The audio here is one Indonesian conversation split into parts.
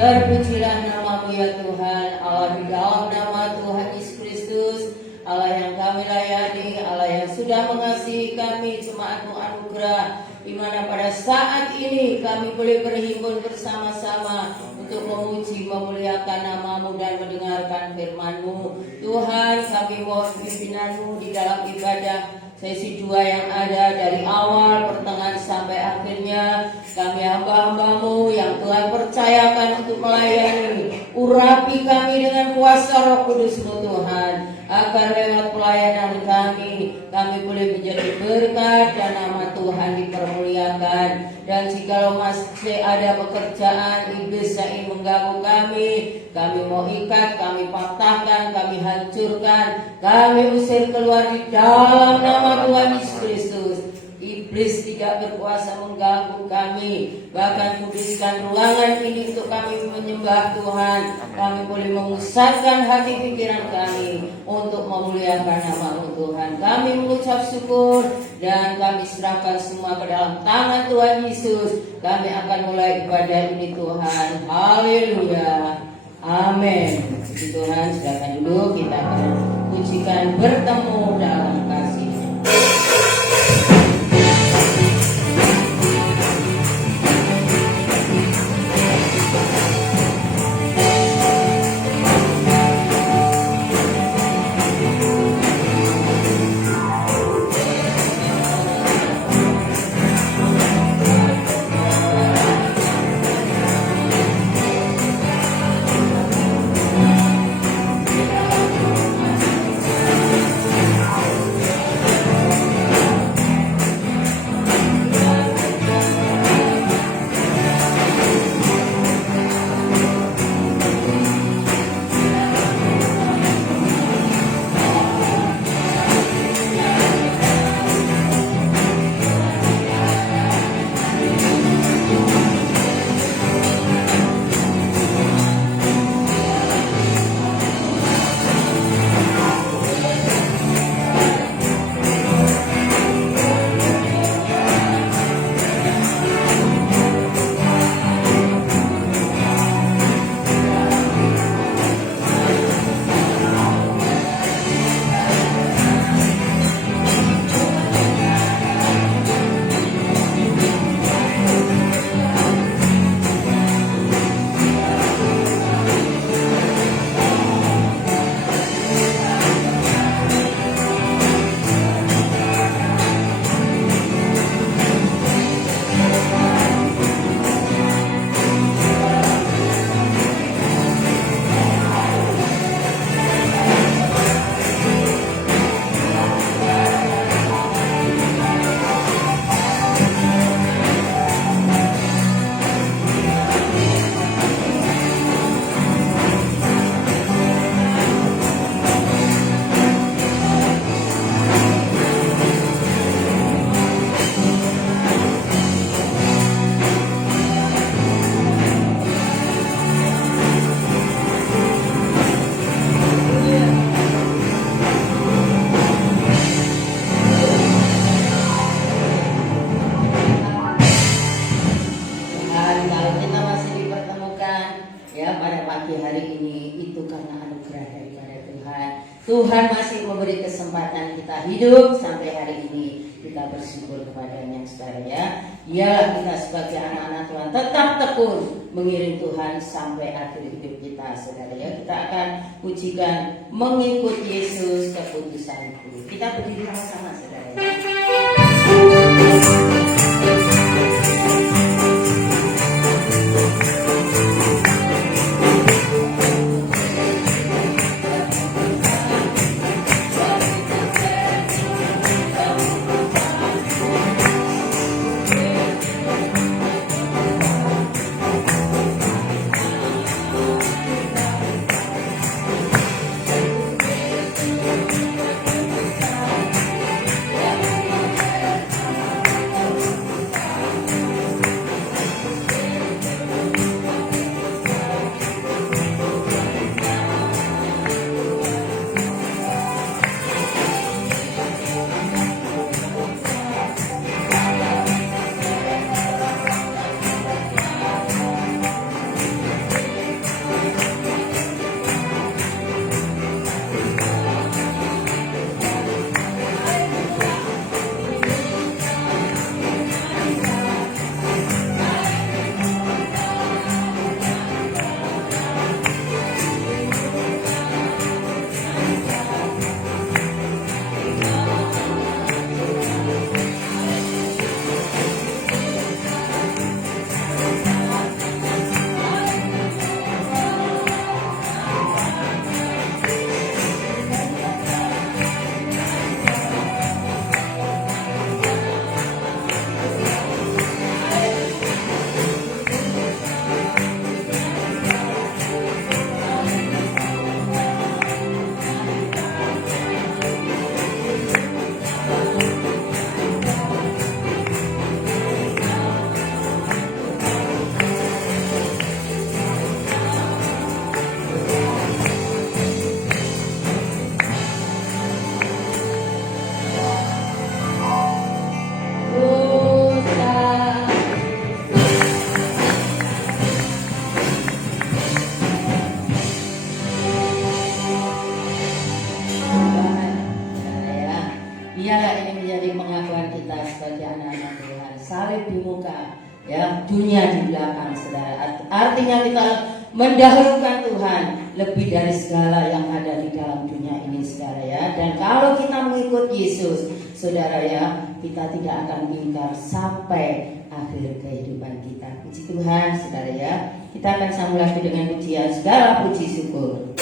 Terpujilah nama-Mu ya Tuhan, Allah di dalam nama Tuhan Yesus Kristus, Allah yang kami layani, Allah yang sudah mengasihi kami, jemaat-Mu anugerah, di mana pada saat ini kami boleh berhimpun bersama-sama untuk memuji, memuliakan nama-Mu dan mendengarkan firman-Mu. Tuhan, kami mohon pimpinan-Mu di dalam ibadah sesi 2 yang ada dari awal, pertengahan sampai akhirnya. Kami hamba-hamba-Mu yang Tuhan percayakan untuk melayani, urapi kami dengan kuasa Roh Kudus-Mu Tuhan, agar lewat pelayanan kami boleh menjadi berkat dan nama Tuhan dipermuliakan. Dan jikalau masih ada pekerjaan iblis yang ingin mengganggu kami mau ikat, kami patahkan, kami hancurkan, kami usir keluar di dalam nama Tuhan Yesus Kristus. Iblis tidak berkuasa mengganggu kami. Bahkan kuduskan ruangan ini untuk kami menyembah Tuhan. Kami boleh memusatkan hati pikiran kami untuk memuliakan nama Tuhan. Kami mengucap syukur dan kami serahkan semua ke dalam tangan Tuhan Yesus. Kami akan mulai ibadah ini Tuhan. Haleluya. Amin. Tuhan, silakan dulu kita akan pujikan bertemu dalam kasih. Tuhan masih memberi kesempatan kita hidup sampai hari ini. Kita bersyukur kepadanya saudara ya. Ialah kita sebagai anak-anak Tuhan tetap tekun mengiring Tuhan sampai akhir hidup kita saudara ya. Kita akan pujikan mengikut Yesus keputusanku. Kita berdiri sama-sama saudara ya. Artinya kita mendahulukan Tuhan lebih dari segala yang ada di dalam dunia ini, saudara ya. Dan kalau kita mengikut Yesus, saudara ya, kita tidak akan ingkar sampai akhir kehidupan kita. Puji Tuhan, saudara ya. Kita akan sambung lagi dengan pujian, segala puji syukur.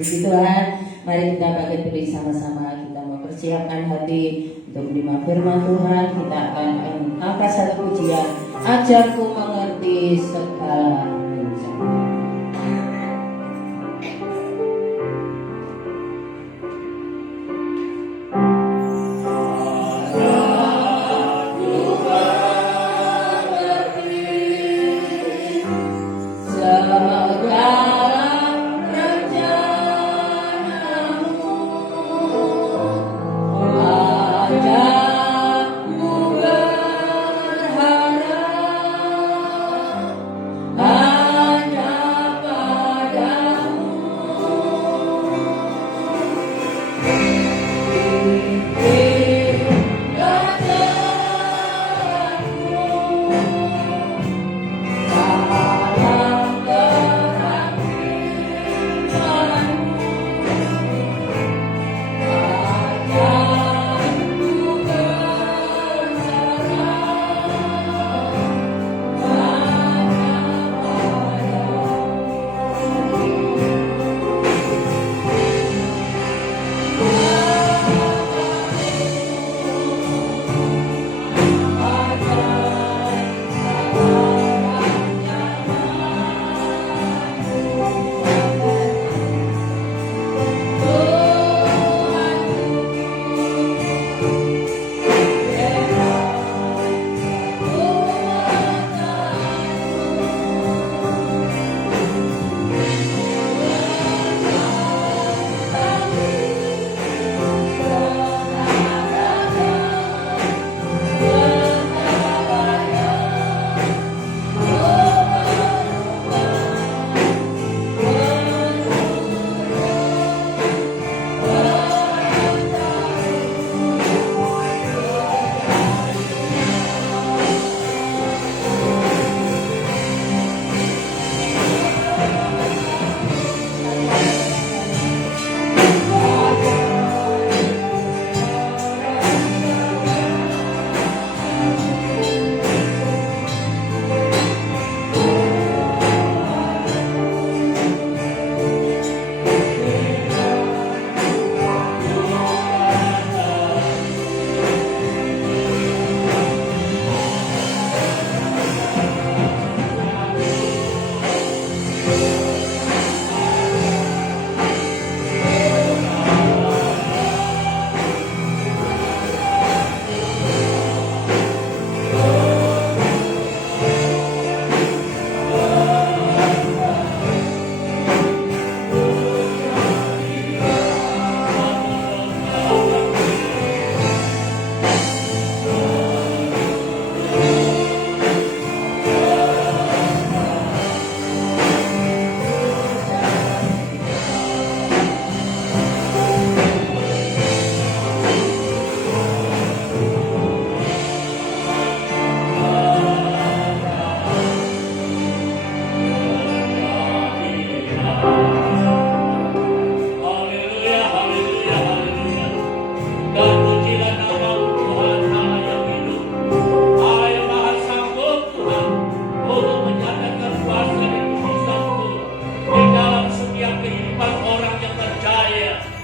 Puji Tuhan, mari kita bangkit berdiri sama-sama. Kita mempersiapkan hati untuk menerima firman Tuhan. Kita akan angkat satu pujian, ajarku mengerti segala rencana. I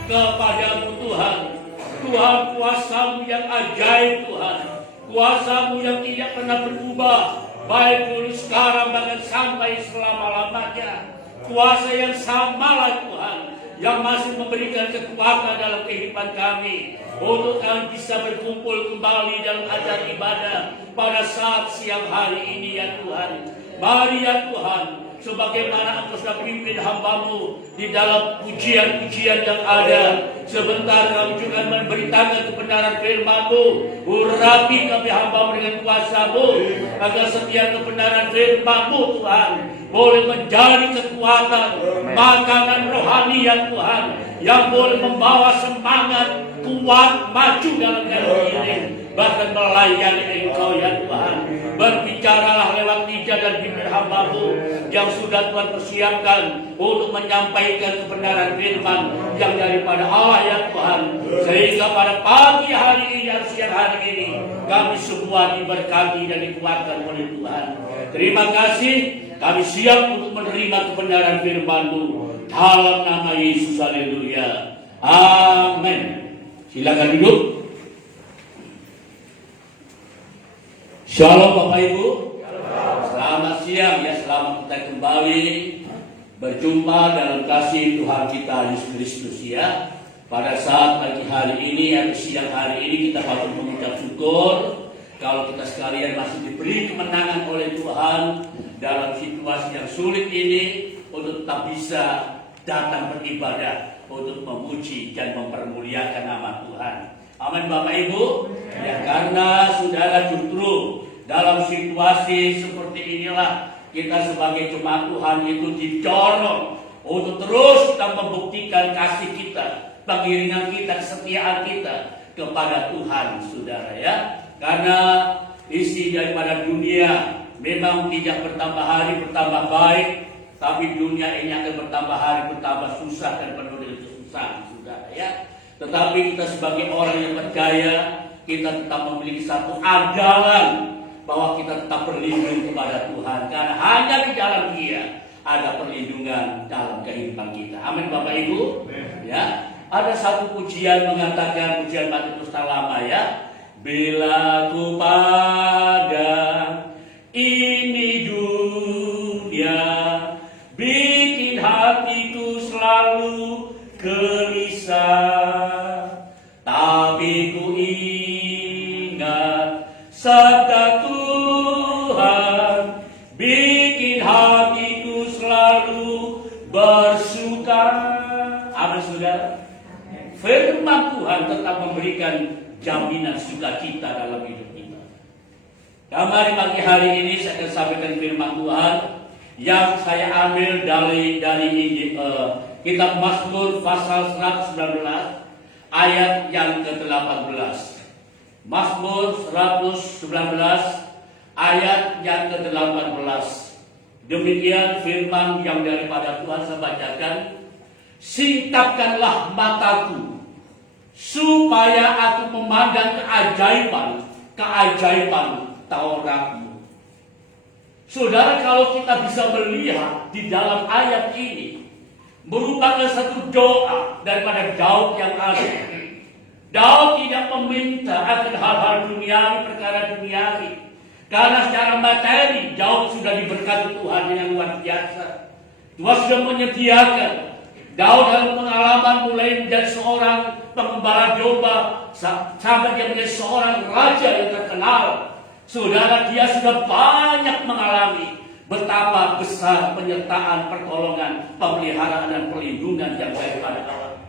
kepadamu Tuhan. Tuhan, kuasa-Mu yang ajaib Tuhan, kuasa-Mu yang tidak pernah berubah, baik dulu sekarang bahkan sampai selama-lamanya. Kuasa yang samalah Tuhan, yang masih memberikan kekuatan dalam kehidupan kami untuk kami bisa berkumpul kembali dalam acara ibadah pada saat siang hari ini ya Tuhan. Mari ya Tuhan, sebagaimana Engkau sudah pimpin hamba-Mu di dalam pujian-pujian yang ada, sebentar kami juga memberitakan kebenaran firman-Mu. Urapi kami hamba-Mu dengan kuasa-Mu, agar setiap kebenaran firman-Mu Tuhan boleh menjadi kekuatan, makanan rohani ya Tuhan, yang boleh membawa semangat kuat maju dalam hidup ini, bahkan melayani Engkau ya Tuhan. Berbicaralah lewat lidah dan bibir hamba-Mu yang sudah Tuhan persiapkan untuk menyampaikan kebenaran firman yang daripada Allah ya Tuhan, sehingga pada pagi hari ini dan siang hari ini kami semua diberkati dan dikuatkan oleh Tuhan. Terima kasih, kami siap untuk menerima kebenaran firman-Mu dalam nama Yesus. Haleluya, amin. Silakan duduk. Shalom Bapak Ibu. Selamat siang ya, selamat kita kembali berjumpa dalam kasih Tuhan kita Yesus Kristus ya. Pada saat pagi hari ini atau siang hari ini kita patut mengucap syukur kalau kita sekalian masih diberi kemenangan oleh Tuhan dalam situasi yang sulit ini untuk tetap bisa datang beribadah untuk memuji dan mempermuliakan nama Tuhan. Amin Bapak Ibu. Ya, karena saudara justru dalam situasi seperti inilah kita sebagai jemaat Tuhan itu didorong untuk terus kita membuktikan kasih kita, pengiringan kita, kesetiaan kita kepada Tuhan, saudara ya. Karena isi daripada dunia memang tidak bertambah hari bertambah baik, tapi dunia ini akan bertambah hari bertambah susah dan penuh dengan kesusahan, saudara ya. Tetapi kita sebagai orang yang percaya, kita tetap memiliki satu andalan bahwa kita tetap berlindung kepada Tuhan, karena hanya di dalam Dia ada perlindungan dalam kehidupan kita. Amin Bapak Ibu. Ya, ada satu pujian mengatakan, pujian Batu Pusta Lama ya. Bila ku pada ini dunia, bikin hatiku selalu gelisah, tapi ku ingat sabda Tuhan, bikin hatiku selalu bersuka. Amin saudara. Firman Tuhan tetap memberikan jaminan sukacita dalam hidup kita. Mari pagi hari ini saya akan sampaikan firman Tuhan yang saya ambil dari kitab Mazmur pasal 119 ayat yang ke-18. Mazmur 119 ayat yang ke-18. Demikian firman yang daripada Tuhan saya bacakan. Singkapkanlah mataku supaya aku memandang keajaiban Taurat-Mu. Saudara, kalau kita bisa melihat di dalam ayat ini, merupakan satu doa daripada Daud yang ada. Daud tidak meminta akan hal-hal duniawi, perkara duniawi, karena secara materi Daud sudah diberkati Tuhan yang luar biasa. Tuhan sudah menyediakan. Daud dalam pengalaman mulai menjadi seorang pengembala domba sampai dia menjadi seorang raja yang terkenal. Saudara, dia sudah banyak mengalami betapa besar penyertaan, pertolongan, pemeliharaan dan perlindungan yang daripada Allah.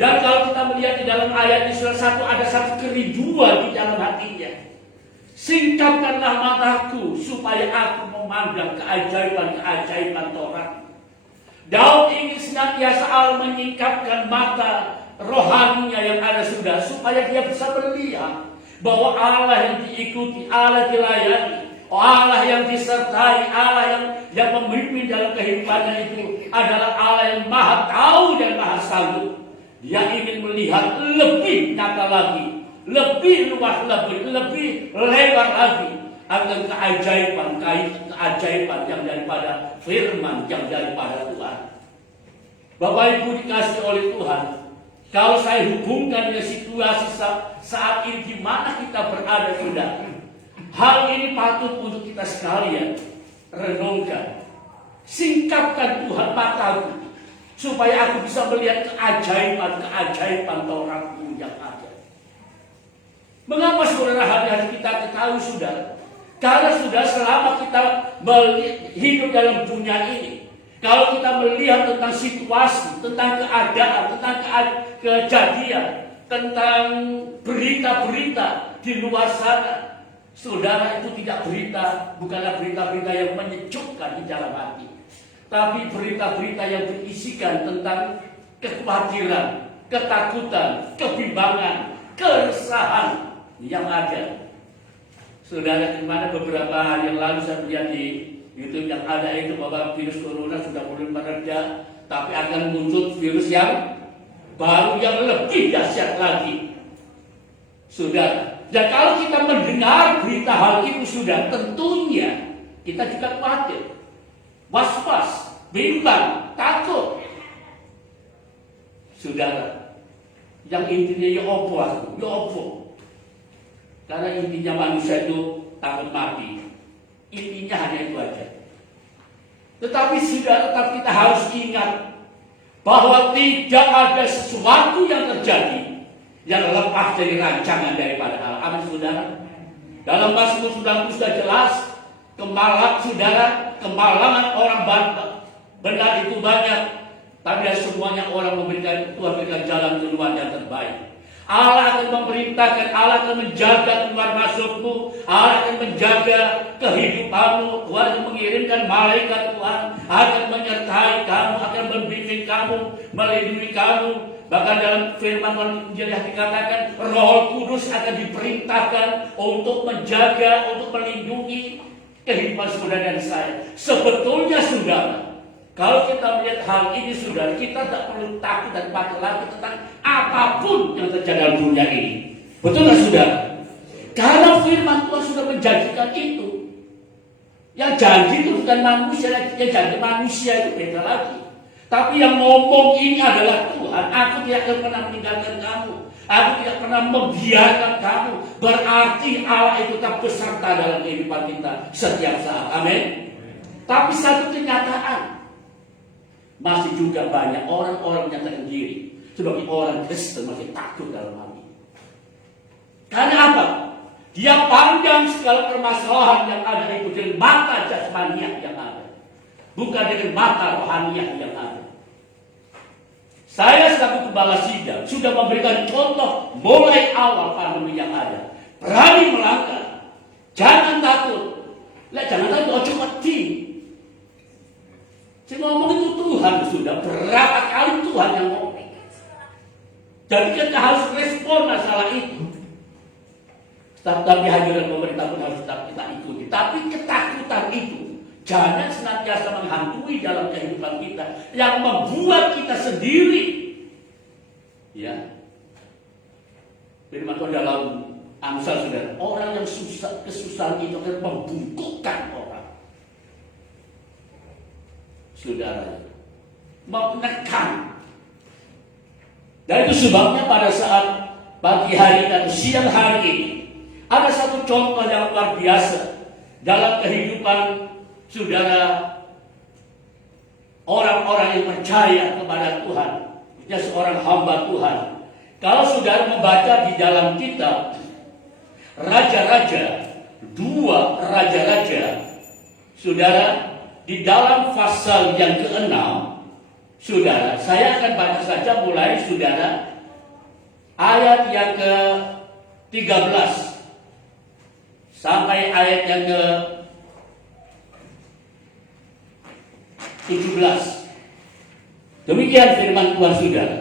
Dan kalau kita melihat di dalam ayat ini ada satu kerinduan di dalam hatinya. Singkapkanlah mataku supaya aku memandang keajaiban Taurat. Daud ingin senantiasa Allah menyingkapkan mata rohaninya yang ada sudah, supaya dia bisa melihat bahwa Allah yang diikuti, Allah dilayani, Allah yang disertai, Allah yang memimpin dalam kehidupannya itu adalah Allah yang maha tahu dan maha sanggup. Dia ingin melihat lebih nyata lagi, lebih luas lagi, lebih lebar lagi akan keajaiban yang daripada firman yang daripada Tuhan. Bapak Ibu dikasih oleh Tuhan, Kalau saya hubungkan dengan situasi saat ini di mana kita berada, saudara, hal ini patut untuk kita sekalian renungkan. Singkapkan Tuhan mataku, supaya aku bisa melihat keajaiban Tauratmu yang ada. Mengapa saudara hari-hari kita ketahui, saudara? Karena sudah selama kita hidup dalam dunia ini, kalau kita melihat tentang situasi, tentang keadaan, tentang kejadian, tentang berita-berita di luar sana, saudara, itu tidak bukanlah berita-berita yang menyejukkan di dalam hati, tapi berita-berita yang berisikan tentang kekhawatiran, ketakutan, kebimbangan, keresahan yang ada. Saudara, kemana beberapa hari yang lalu saya melihat di YouTube yang ada itu bahwa virus corona sudah mulai mereda, tapi akan muncul virus yang baru yang lebih dahsyat lagi. Saudara, dan kalau kita mendengar berita hal itu, sudah tentunya kita juga khawatir, was-was, bimbang, takut. Saudara, yang intinya ya opo. Karena intinya manusia itu takut mati. Intinya hanya itu aja. Tetapi tetap kita harus ingat bahwa tidak ada sesuatu yang terjadi yang lepas dari rancangan daripada Allah. Amin, saudara. Dalam Mazmur 90 sudah jelas, kemalangan orang benar itu banyak, tapi semuanya orang Tuhan memberikan jalan keluar yang terbaik. Allah akan memerintahkan, Allah akan menjaga keluar masukmu, Allah akan menjaga kehidupanmu. Tuhan akan mengirimkan malaikat Tuhan, akan menyertai kamu, akan membimbing kamu, melindungi kamu. Bahkan dalam firman Injil dikatakan Roh Kudus akan diperintahkan untuk menjaga, untuk melindungi kehidupan saudara dan saya. Sebetulnya saudara, kalau kita melihat hal ini, saudara, kita tak perlu takut dan khawatir lagi tentang apapun yang terjadi dalam dunia ini. Betul nggak, saudara? Karena firman Tuhan sudah menjanjikan itu. Yang janji itu bukan manusia, yang janji manusia itu beda lagi. Tapi yang ngomong ini adalah Tuhan. Aku tidak akan pernah meninggalkan kamu. Aku tidak pernah membiarkan kamu. Berarti Allah itu tetap beserta dalam kehidupan kita setiap saat. Amin. Tapi satu kenyataan, masih juga banyak orang-orang yang sendiri sebagai orang Kristen masih takut dalam hal ini. Karena apa? Dia pandang segala permasalahan yang ada itu dengan mata jasmaniah yang ada, bukan dengan mata rohaniah yang ada. Saya selaku gembala sidang sudah memberikan contoh mulai awal pandemi yang ada. Berani melangkah, jangan takut. Jangan takut, ojo mati. Saya ngomong itu Tuhan sudah berapa kali Tuhan yang ngomong. Jadi kita harus respon masalah itu. Tapi hadiran pemerintah pun harus tetap kita ikuti. Tapi ketakutan itu jangan senantiasa menghantui dalam kehidupan kita, yang membuat kita sendiri. Ya. Firman Tuhan dalam Amsal, saudara, orang yang kesusahan itu akan membungkukkan orang. Saudara, menekan. Dan itu sebabnya pada saat pagi hari dan siang hari ini ada satu contoh yang luar biasa dalam kehidupan saudara, orang-orang yang percaya kepada Tuhan, ya seorang hamba Tuhan. Kalau saudara membaca di dalam kitab Raja-Raja, 2 Raja-Raja, saudara, di dalam pasal yang ke-6, saudara, saya akan baca saja mulai saudara ayat yang ke-13 sampai ayat yang ke-17. Demikian firman Tuhan, saudara.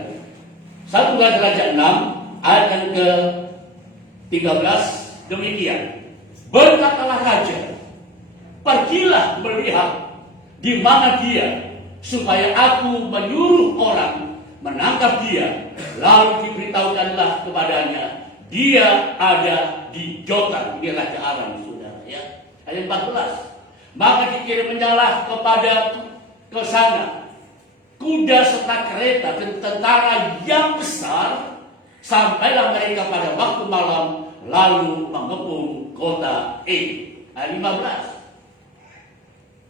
1 Raja-Raja 6 ayat yang ke-13 demikian. Berkatalah raja, pergilah melihat di mana dia, supaya aku menyuruh orang menangkap dia. Lalu diberitahukanlah kepadanya, dia ada di Jotan, di Raja Aram, saudara. Ya. Ayat 14. Maka dikirimnyalah ke sana kuda serta kereta dan tentara yang besar. Sampailah mereka pada waktu malam, lalu mengepung kota Ayat 15.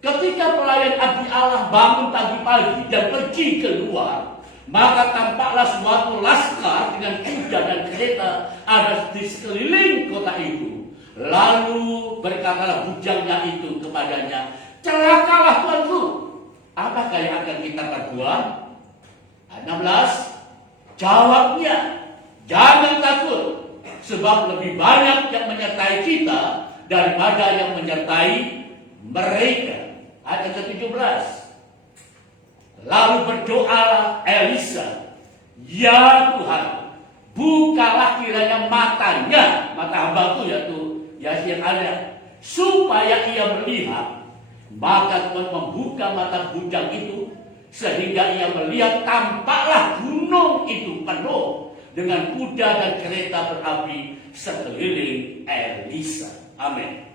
Ketika pelayan abdi Allah bangun pagi-pagi dan pergi keluar, maka tampaklah suatu laskar dengan kuda dan kereta ada di sekeliling kota itu. Lalu berkatalah bujangnya itu kepadanya, celakalah tuanku, apakah yang akan kita perbuat? Ayat 16. Jawabnya, jangan takut, sebab lebih banyak yang menyertai kita daripada yang menyertai mereka. Ayat ke-17. Lalu berdoalah Elisa, ya Tuhan, bukalah kiranya matanya, mata hambaku yaitu yang ada, supaya ia melihat. Maka Tuhan membuka mata bujang itu, sehingga ia melihat tampaklah gunung itu penuh dengan kuda dan kereta berapi sekeliling Elisa. Amin.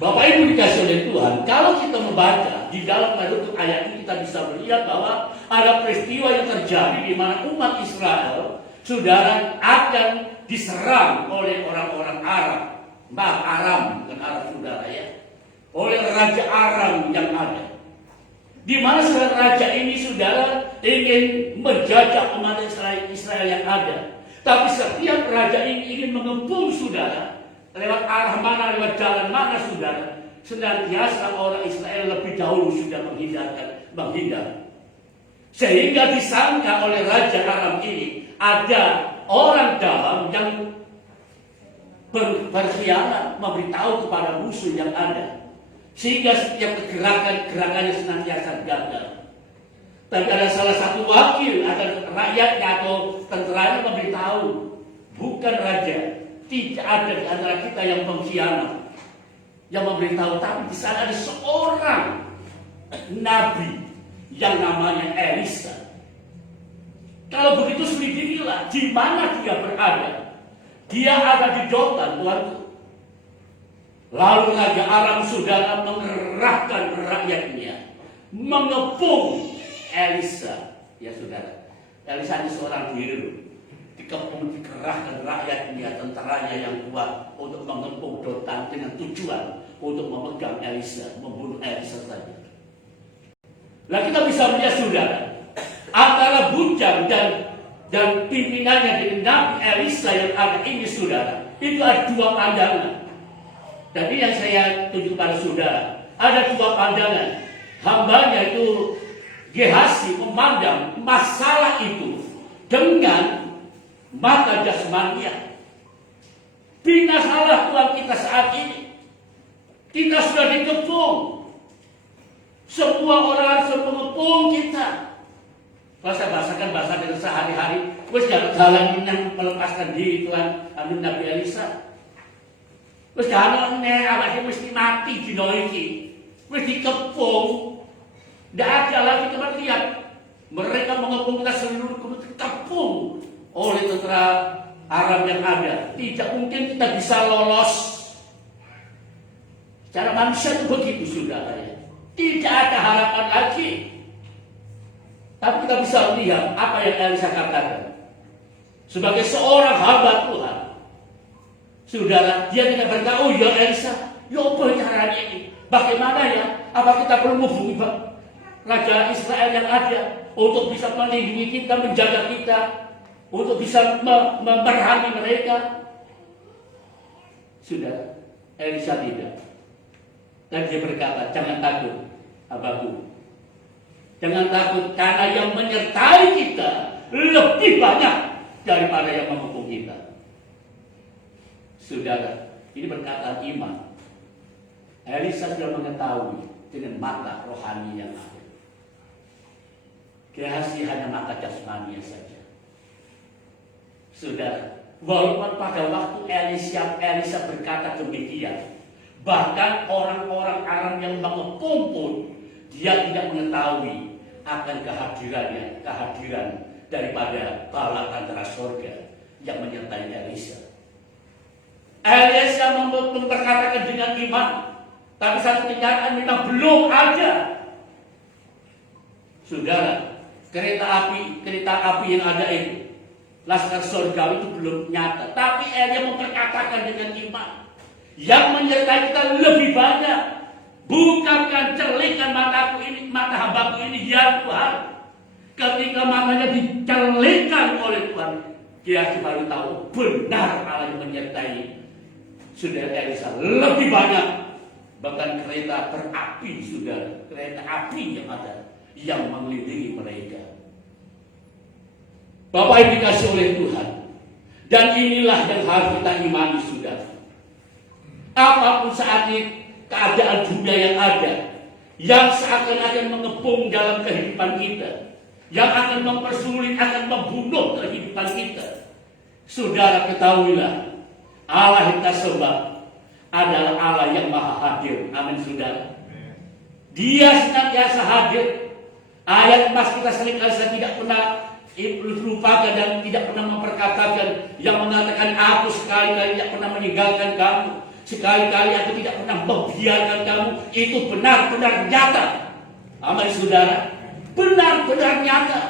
Bapak Ibu dikasih oleh Tuhan, kalau kita membaca di dalam menutup ayat ini, kita bisa melihat bahwa ada peristiwa yang terjadi di mana umat Israel, saudara, akan diserang oleh orang-orang Aram, bukan Arab saudara ya, oleh Raja Aram yang ada. Di mana raja ini, saudara, ingin menjajah umat Israel yang ada. Tapi setiap raja ini ingin mengepung saudara, lewat arah mana, lewat jalan mana, saudara, senantiasa orang Israel lebih dahulu sudah menghindar. Sehingga disangka oleh Raja Aram ini ada orang dalam yang berkhianat, memberitahu kepada musuh yang ada. Sehingga setiap gerakannya senantiasa gagal. Dan ada salah satu wakil, ada rakyatnya atau tenteranya memberitahu, bukan raja. Tidak ada di antara kita yang pengkhianat, yang memberitahu. Tapi di sana ada seorang nabi yang namanya Elisa. Kalau begitu selidikilah di mana dia berada. Dia ada di Dotan, tuanku. Lalu Raja Aram, saudara, mengerahkan rakyatnya mengepung Elisa. Ya saudara, Elisa ini seorang hero. Dikepung, dikerahkan rakyatnya, tentaranya yang kuat untuk mengepung Dotan dengan tujuan untuk memegang Elisa, membunuh Elisa saja. Nah, kita bisa melihat, saudara, antara bujang dan pimpinannya dengan Nabi Elisa yang ada ini, saudara, itu ada dua pandangan. Jadi yang saya tunjuk pada saudara, ada dua pandangan. Hambanya itu Gehazi memandang masalah itu dengan mata jasmania. Binasalah Tuhan kita saat ini. Kita sudah dikepung. Semua orang harus mengepung kita. Kalau saya bahasakan bahasa dengan sehari-hari, wes jalan yang melepaskan diri Tuhan, amin Nabi Elisa. Wes jalan awake mesti mati dina iki. Wes dikepung. Tidak ada lagi teman lihat. Mereka mengepung kita seluruh dikepung oleh tentara Arab yang ada. Tidak mungkin kita bisa lolos. Secara manusia itu begitu, saudara ya. Tidak ada harapan lagi. Tapi kita bisa lihat apa yang Elisa katakan. Sebagai seorang hamba Tuhan, saudara, dia tidak bertahu, ya Elisa, ya apa caranya ini? Bagaimana ya? Apa kita perlu menghubungi Raja Israel yang ada untuk bisa melindungi kita, menjaga kita, untuk bisa memerangi mereka? Sudah, Elisa tidak. Dan dia berkata, jangan takut, hambaku. Jangan takut, karena yang menyertai kita lebih banyak daripada yang mengepung kita. Saudara, ini perkataan iman. Elisa sudah mengetahui dengan mata rohani yang ada. Gehazi hanya mata jasmani saja. Saudara, walaupun pada waktu Elisa berkata demikian, bahkan orang-orang Aram yang mengepung pun dia tidak mengetahui akan kehadiran daripada bala tentara surga yang menyertai Elisa. Elisa memperkatakan dengan iman, tapi satu kenyataan memang belum ada. Saudara, kereta api yang ada itu, laskar surgawi itu belum nyata. Tapi dia memperkatakan dengan iman. Yang menyertai kita lebih banyak. Bukakan celikan mata hambaku ini, ya Tuhan. Ketika matanya dicelikan oleh Tuhan, dia baru tahu benar Allah yang menyertai Saudara Elisa lebih banyak. Bahkan kereta berapi, saudara, kereta api yang ada yang mengelilingi mereka. Bapak yang dikasih oleh Tuhan, dan inilah yang harus kita imani, saudara. Apapun saat ini keadaan dunia yang ada, yang seakan-akan mengepung dalam kehidupan kita, yang akan mempersulit, akan membunuh kehidupan kita, saudara, ketahuilah, Allah yang kita sembah adalah Allah yang maha hadir. Amin, saudara. Dia senantiasa hadir. Ayat emas kita seringkali tidak pernah lupakan dan tidak pernah memperkatakan, yang mengatakan aku sekali-kali tidak pernah meninggalkan kamu, sekali-kali aku tidak pernah membiarkan kamu. Itu benar-benar nyata. Amin, saudara. Benar-benar nyata.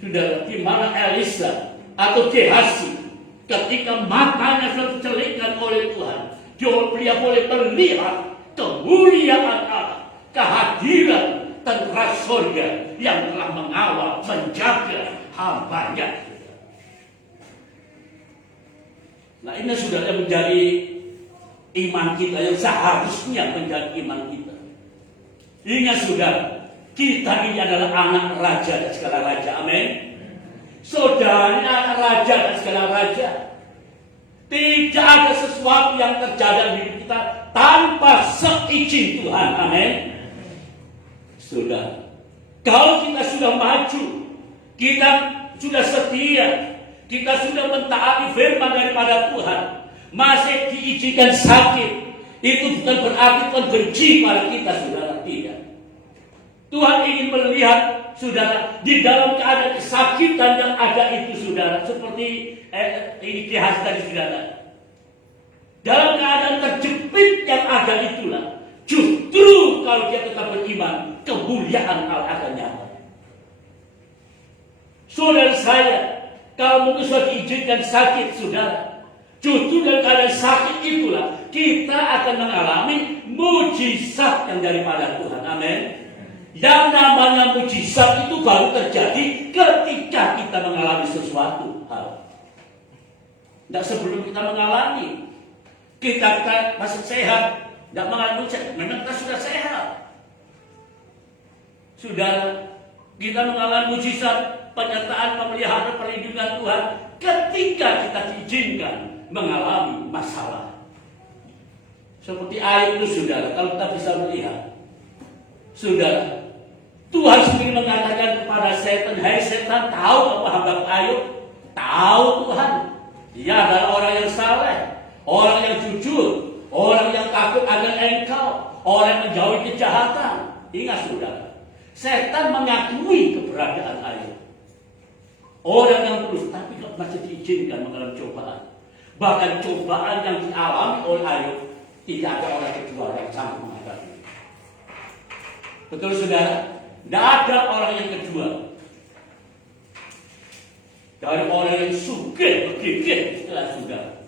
Saudara, di mana Elisa atau Gehazi ketika matanya sudah dicelikan oleh Tuhan, dia boleh melihat kemuliaan Allah, kehadiran tentara surga yang telah mengawal, menjaga hambanya. Nah, ini sudah menjadi iman kita yang seharusnya menjadi iman kita. Ingat, saudara, kita ini adalah anak raja dan segala raja. Amin. Saudara, anak raja dan segala raja. Tidak ada sesuatu yang terjadi dalam hidup kita tanpa seizin Tuhan. Amin. Saudara, kalau kita sudah maju, kita sudah setia, kita sudah mentaati firman daripada Tuhan, masih diizinkan sakit, itu bukan berarti Tuhan benci pada kita, saudara. Tidak. Tuhan ingin melihat saudara di dalam keadaan kesakitan yang ada itu, saudara, seperti ini Gehazi tadi, saudara, dalam keadaan terjepit yang ada itulah, justru kalau dia tetap beriman, kemuliaan Allah akan nyata. Saudara saya, kalau mungkin sudah diizinkan sakit, saudara, justru dalam keadaan sakit itulah kita akan mengalami mujizat yang daripada Tuhan. Amin. Yang namanya mujizat itu baru terjadi ketika kita mengalami sesuatu hal. Tidak sebelum kita mengalami. Kita masih sehat, tidak mengalami mujizat, memang kita sudah sehat. Saudara, kita mengalami mujizat, penyertaan, pemeliharaan, perlindungan Tuhan ketika kita diizinkan mengalami masalah. Seperti Ayub itu, saudara, kalau kita bisa melihat, saudara, Tuhan sendiri mengatakan kepada setan, hai setan, tahu apa hamba Ayub? Tahu Tuhan. Dia adalah orang yang saleh, orang yang jujur, orang yang takut akan Engkau, orang yang menjauhi kejahatan. Ingat, saudara, setan mengakui keberadaan Ayub. Orang yang tulus, tapi kalau masih diizinkan mengalami cobaan. Bahkan cobaan yang dialami oleh Ayub, tidak ada orang kedua yang sanggup menghadapi. Betul, saudara? Tidak ada orang yang kedua dari orang yang sugih begigih setelah saudara,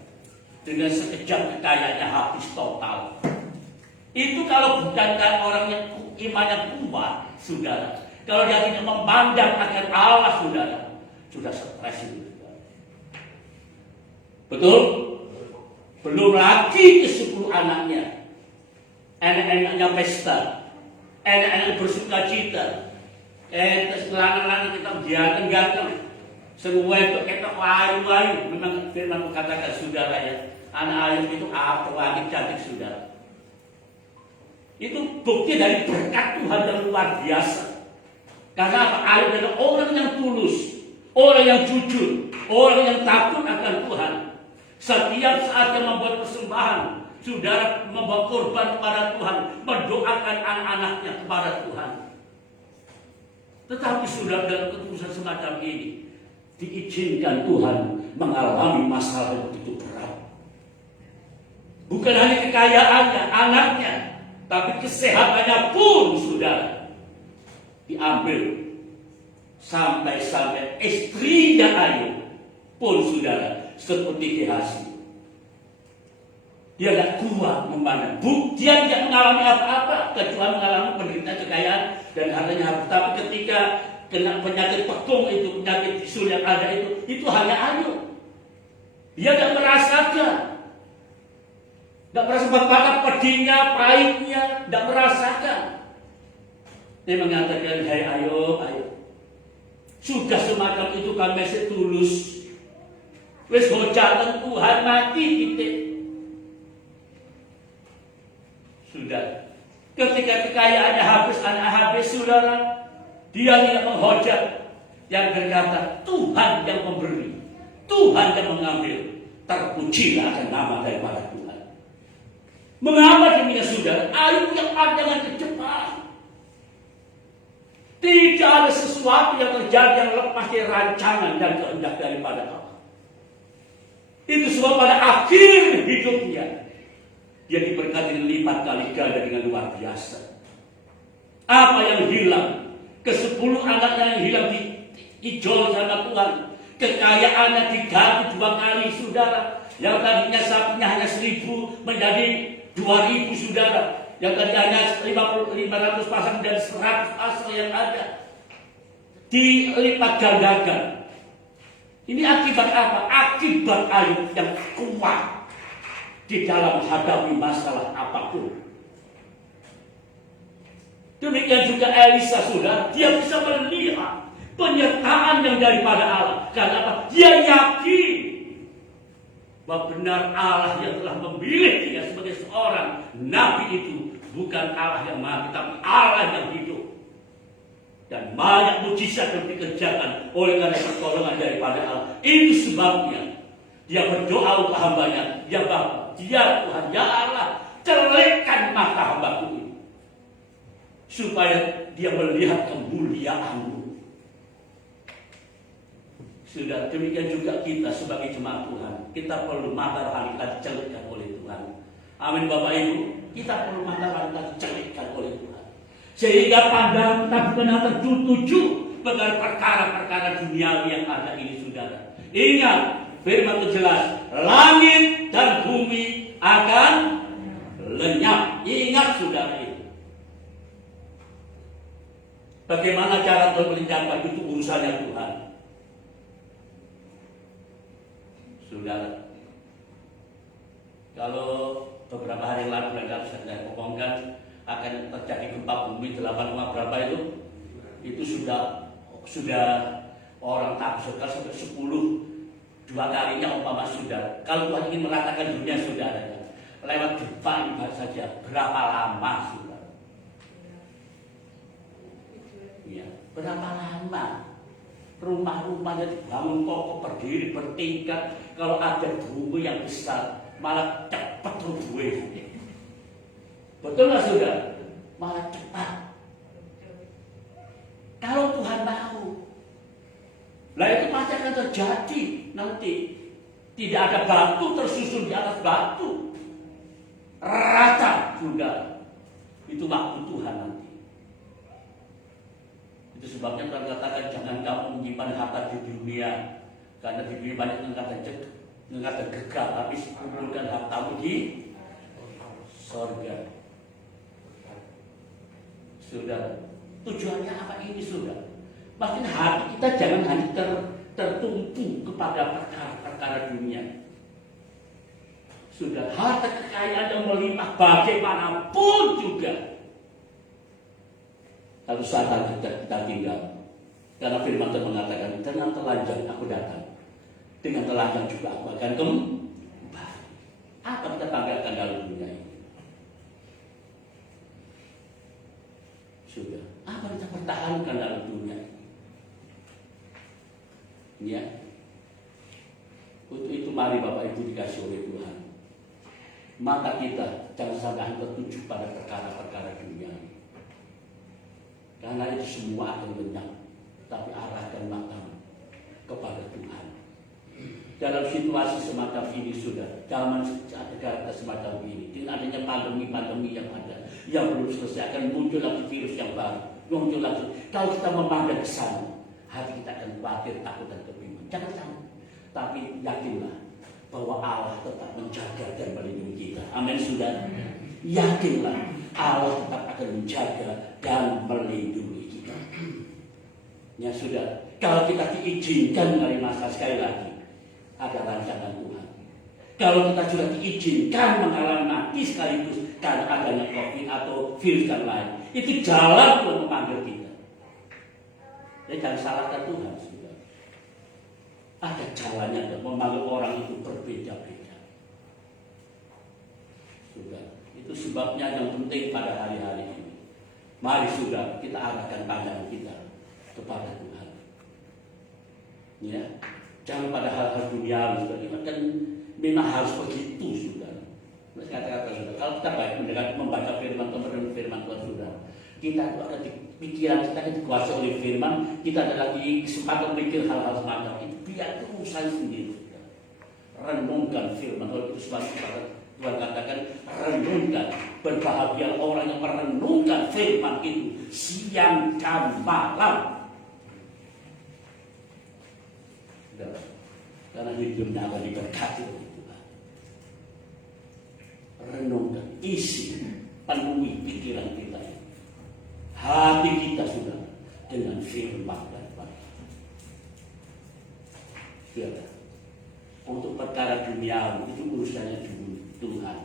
dengan sekejap kekayaannya habis total. Itu kalau bukan orang yang imannya kuat, saudara, kalau dia tidak memandang akan Allah, saudara, sudah stres itu. Betul? Belum lagi ke 10 anaknya, anak-anaknya pesta, anak-anak bersuka cita, anak-anak kita biarkan ganteng, semua itu kita wayu-wayu. Memang firman katakan, saudara, ya, anak Ayub itu apa lagi cantik, saudara. Itu bukti dari berkat Tuhan yang luar biasa. Karena apa? Ayub adalah orang yang tulus, orang yang jujur, orang yang takut akan Tuhan. Setiap saat dia membuat persembahan, saudara, membawa korban kepada Tuhan, mendoakan anak-anaknya kepada Tuhan. Tetapi saudara, dalam keputusan semacam ini, diizinkan Tuhan mengalami masalah yang begitu berat. Bukan hanya kekayaannya, anaknya, tapi kesehatannya pun, saudara, diambil sampai istrinya Ayub pun saudara seperti Gehazi. Dia tidak kuat memandang. Dia tidak mengalami apa-apa kecuali mengalami penderitaan, kekayaan dan hartanya harta. Tapi ketika kena penyakit pekung itu, penyakit bisul yang ada itu hanya Ayub. Dia tidak merasakan. Tidak merasa betapa pedihnya, pahitnya, tidak merasakan. Dia mengatakan, hai Ayub, sudah semacam itu kami masih tulus. Wis hojatan Tuhan mati titik. Sudah. Ketika kekayaannya habis, anak habis, saudara, dia tidak menghujat. Yang berkata, Tuhan yang memberi, Tuhan yang mengambil. Terpujilah akan nama daripada Tuhan. Mengapa demikian saudara? Ayub yang pandangan ke depan. Tidak ada sesuatu yang terjadi yang lepas dari rancangan dan kehendak daripada Allah. Itu sebab pada akhir hidupnya dia diberkati dengan lipat kali ganda dengan luar biasa. Apa yang hilang? Ke-10 anaknya yang hilang dijual sama Tuhan. Kekayaannya diganti 2 kali, saudara. Yang tadinya sapinya hanya 1.000 menjadi 2.000, saudara. Yang tadi hanya 500 pasang dan 100 pasang yang ada. Dilipat gandakan. Ini akibat apa? Akibat Ayub yang kuat di dalam menghadapi masalah apapun. Demikian juga Elisa, saudara. Dia bisa melihat penyertaan yang daripada Allah. Karena apa? Dia yakin bahwa benar Allah yang telah memilih dia sebagai seorang nabi itu bukan Allah yang mati, tapi Allah yang hidup. Dan banyak mujizat yang dikerjakan oleh karena pertolongan daripada Allah. Itu sebabnya dia berdoa untuk hambanya, ya Bapa, ya Tuhan, ya Allah, celikkan mata hambaku ini, supaya dia melihat kemuliaan-Mu. Sudah demikian juga kita sebagai jemaat Tuhan, kita perlu mata rohani kita dicelikkan oleh Tuhan. Amin Bapak Ibu, kita perlu mata rohani kita dicelikkan oleh Tuhan. Sehingga pandangan kita benar tertuju pada perkara-perkara duniawi yang ada ini, saudara. Ingat, firman itu jelas, langit dan bumi akan lenyap. Ingat saudara itu. Bagaimana cara berpendapat itu urusannya Tuhan. Saudara, kalau beberapa hari lalu saya ngomongkan akan terjadi gempa bumi 8, berapa itu sudah orang tak suka sampai 10, 2 kalinya umpama sudah. Kalau Tuhan ingin meratakan dunia saudara, lewat gempa saja berapa lama saudara? Ya, berapa lama? Rumah-rumahnya dibangun kokoh, berdiri, bertingkat. Kalau ada bumi yang besar, malah cepat rubuh. Betul nggak saudara? Malah cepat. Kalau Tuhan mau, lah itu pasti akan terjadi nanti. Tidak ada batu tersusun di atas batu, rata sudah. Itu waktu Tuhan nanti. Itu sebabnya Tuhan katakan jangan kamu menyimpan harta di dunia, karena di dunia banyak mengatakan gagal, tapi kumpulkan hartamu di sorga. Saudara, tujuannya apa ini saudara? Makin hati kita jangan hanya tertumpu kepada perkara-perkara dunia. Sudah, harta kekayaan yang melimpah bagaimanapun juga. Satu saat kita tinggal. Karena firman Tuhan mengatakan, dengan telanjang aku datang, dengan telanjang juga aku akan kembali. Apa kita banggakan dalam dunia ini? Sudah, apa kita pertahankan dalam dunia ini? Ya, untuk itu mari Bapak Ibu dikasih oleh Tuhan, mata kita jangan sampai tertuju pada perkara-perkara dunia ini. Karena itu semua akan lenyap, tapi arahkan matamu kepada Tuhan. Dalam situasi semacam ini sudah, zaman negara semacam ini, dengan adanya pandemi-pandemi yang ada, yang belum selesai, akan muncul lagi virus yang baru, muncul lagi. Kalau kita memandang ke sana, hati kita akan khawatir, takut dan kebingungan. Jangan takut, tapi yakinlah bahwa Allah tetap menjaga dan melindungi kita. Amin, saudara. Yakinlah Allah tetap akan menjaga dan melindungi kita. Ya sudah, kalau kita diizinkan dari masa, sekali lagi ada rancangan Tuhan. Kalau kita sudah diizinkan mengalami mati sekaligus karena adanya COVID atau virus yang lain, itu jalan Tuhan memanggil kita. Jadi jangan salahkan Tuhan, sudah. Ada jalannya untuk memanggil orang itu berbeda-beda. Sudah, itu sebabnya yang penting pada hari-hari ini. Mari sudah kita arahkan pandangan kita kepada Tuhan. Ya, jangan pada hal-hal duniawi, sudah. Kan memang harus begitu, sudah. Kata-kata sudah. Kalau kita baik mendengar, membaca firman Tuhan, firman Tuhan, sudah. Kita itu akan pikiran kita akan dikuasai oleh firman. Kita ada lagi kesempatan berpikir hal-hal semacam itu. Biar itu urusan sendiri. Sudah. Renungkan firman Tuhan itu selalu Tuhan katakan renungkan. Berbahagia orang yang merenungkan firman itu siang dan malam. Karena hidupnya akan diberkati oleh Tuhan. Renungkan, isi, penuhi pikiran kita, hati kita sudah dengan firman dan baik. Biarlah untuk perkara duniawi itu urusannya Tuhan.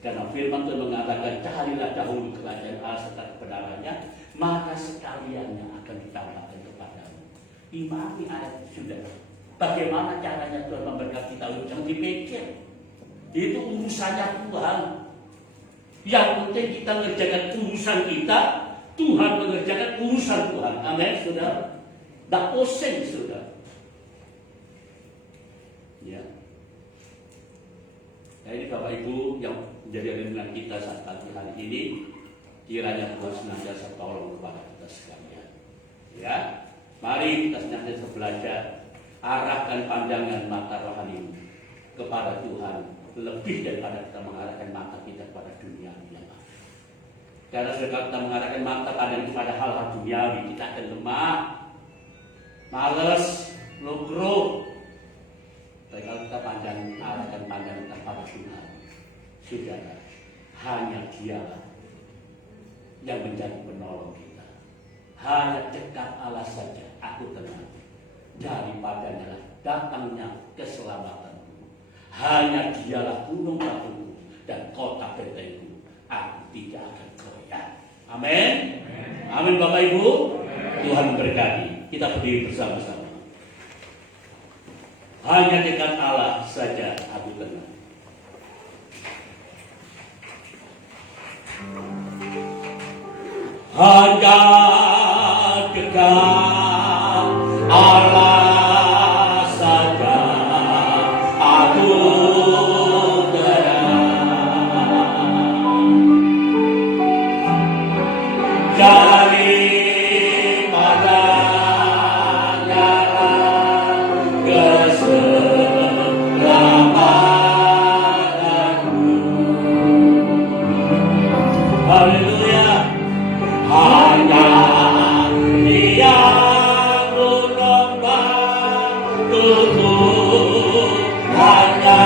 Karena firman Tuhan mengatakan carilah dahulu kerajaan Allah serta kebenarannya, maka sekaliannya akan ditambahkan kepadamu. Imani ayat sudah. Bagaimana caranya Tuhan memberkati kita? Jangan dipikir. Itu urusannya Tuhan. Yang penting kita mengerjakan urusan kita, Tuhan mengerjakan urusan Tuhan. Amin, saudara. Tak pusing, saudara. Ya. Nah, ini Bapak Ibu yang menjadi renungan kita saat pagi hari ini, kiranya Tuhan senantiasa tolong kepada kita sekalian. Ya, mari kita senantiasa belajar. Arahkan pandangan mata rohani kepada Tuhan lebih daripada kita mengarahkan mata kita kepada dunia yang ada. Karena kalau kita mengarahkan mata pandangan kepada hal-hal duniawi, kita akan lemah, malas, logro. Tapi kalau kita arahkan pandangan kepada Tuhan, saudara, hanya Dialah yang menjadi penolong kita. Hanya dekat Allah saja aku tenang. Daripadanya datangnya keselamatanku. Hanya Dialah gunung batuku dan kota bentengku. Aku tidak akan goyah. Amin. Amin Bapak Ibu. Tuhan memberkati. Kita berdiri bersama-sama. Hanya dekat Allah saja aku tenang. Hanya dekat Allah saja aku tenang. Daripada nyala keselamatanku. Haleluya. Hanya Dia hanya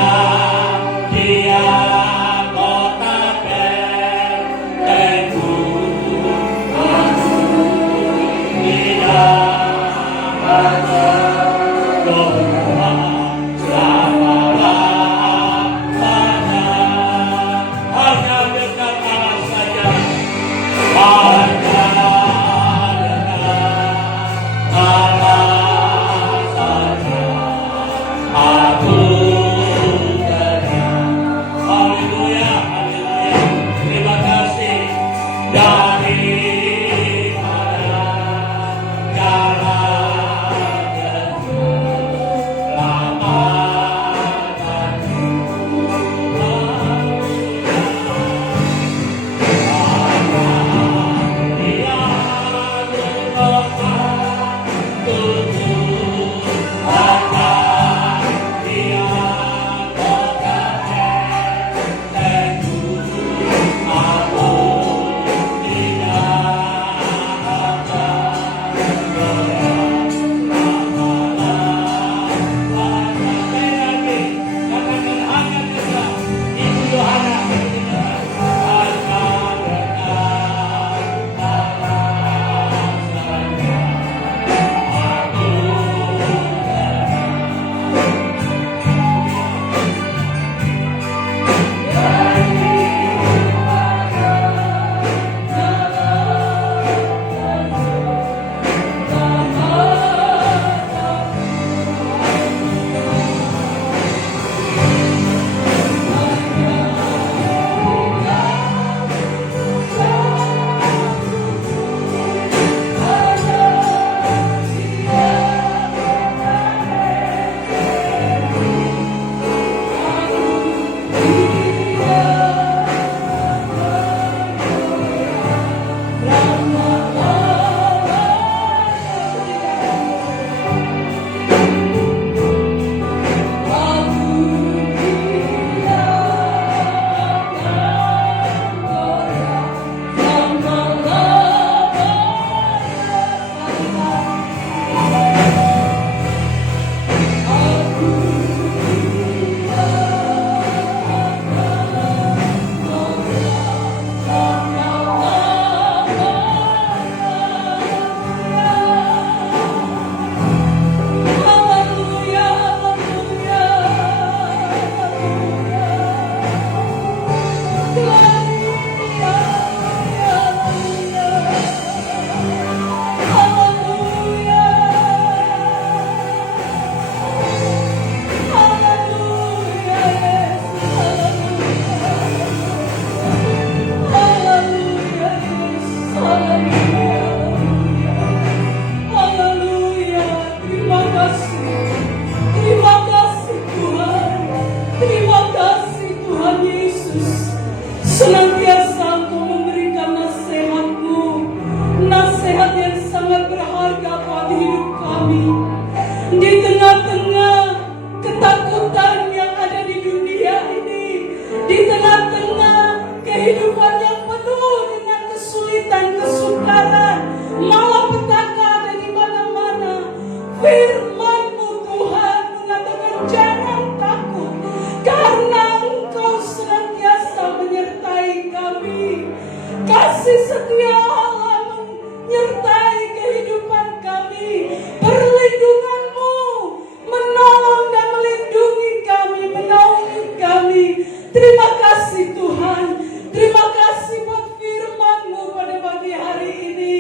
Dia kota bentengku. Dia hanya Tuhan selama-lamanya. Hanya dekat Allah saja. Hanya kebakaran, malapetaka ada di mana-mana. Firman-Mu Tuhan mengatakan jangan takut, karena Engkau senantiasa menyertai kami. Kasih setia Allah menyertai kehidupan kami. Perlindungan-Mu menolong dan melindungi kami, menaungi kami. Terima kasih Tuhan. Terima kasih buat firman-Mu pada pagi hari ini.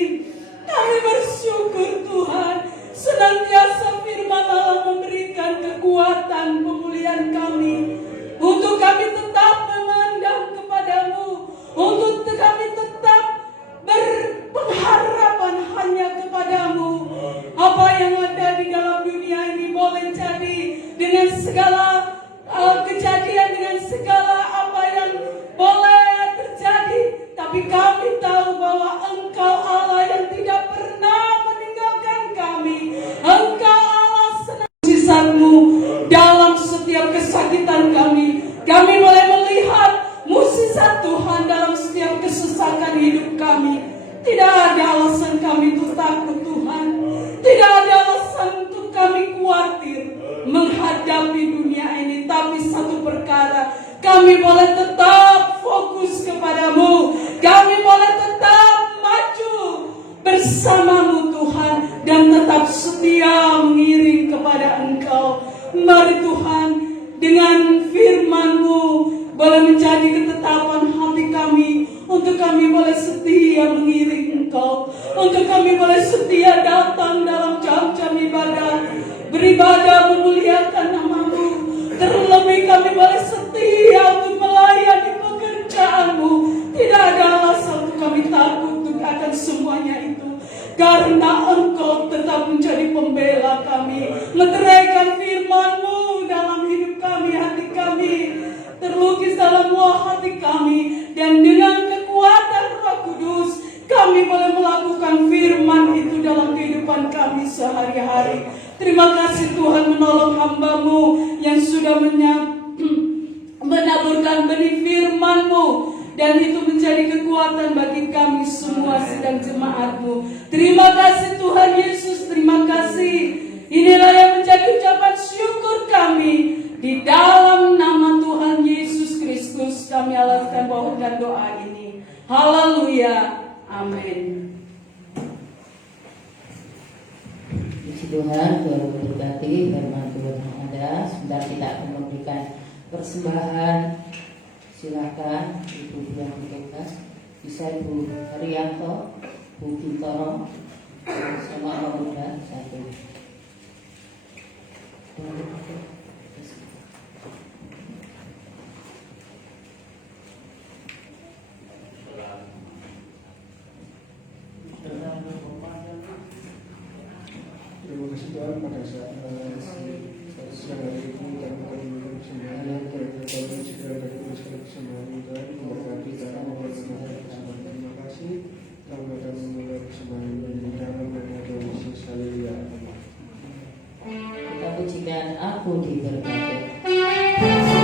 Kami bersyukur Tuhan. Senantiasa firman Allah memberikan kekuatan pemulihan kami. Untuk kami tetap memandang kepadamu. Untuk kami tetap berpengharapan hanya kepadamu. Apa yang ada di dalam dunia ini boleh jadi dengan segala kejadian, dengan segala apa yang boleh terjadi, tapi kami tahu bahwa Engkau Allah yang tidak pernah meninggalkan kami. Engkau Allah senantiasa-Mu dalam setiap kesakitan kami. Kami boleh melihat mukjizat Tuhan dalam setiap kesesakan hidup kami. Tidak ada alasan kami untuk takut Tuhan. Tidak ada alasan untuk kami khawatir menghadapi dunia ini. Tapi satu perkara, kami boleh tetap fokus kepadamu. Kami boleh tetap maju bersamamu Tuhan. Dan tetap setia mengiring kepada Engkau. Mari Tuhan, dengan firman-Mu boleh menjadi ketetapan hati kami. Untuk kami boleh setia mengiring Engkau. Untuk kami boleh setia datang dalam jam-jam ibadah, beribadah, memuliakan nama-Mu. Terlebih kami boleh setia untuk melayani pekerjaan-Mu. Tidak ada alasan untuk kami takut untuk akan semuanya itu. Karena Engkau tetap menjadi pembela kami. Meteraikan firman-Mu dalam hidup kami, hati kami. Terlukis dalam hati kami. Dan dengan kekuatan Roh Kudus, kami boleh melakukan firman itu dalam kehidupan kami sehari-hari. Terima kasih Tuhan menolong hamba-Mu yang sudah menaburkan benih firman-Mu. Dan itu menjadi kekuatan bagi kami semua sedang jemaat-Mu. Terima kasih Tuhan Yesus, terima kasih. Inilah yang menjadi ucapan syukur kami. Di dalam nama Tuhan Yesus Kristus kami alaskan dan doa ini. Haleluya. Amin. Puji Tuhan, Tuhan memberkati firman Tuhan yang ada. Sebentar kita akan memberikan persembahan. Silakan Ibu yang bebas. Bisa Ibu Haryanto, Bu Bintoro, sama Om Muda satu. Terima kasih Tuhan pada saat siang hari ini kami akan memberikan persembahan kami segera berkuduskan persembahan Tuhan memberkati dan memberkati persembahan. Terima kasih. Kami akan memulai persembahan ini dalam nama Tuhan Yesus. Haleluya. Kita pujikan Aku Diberkati. Terima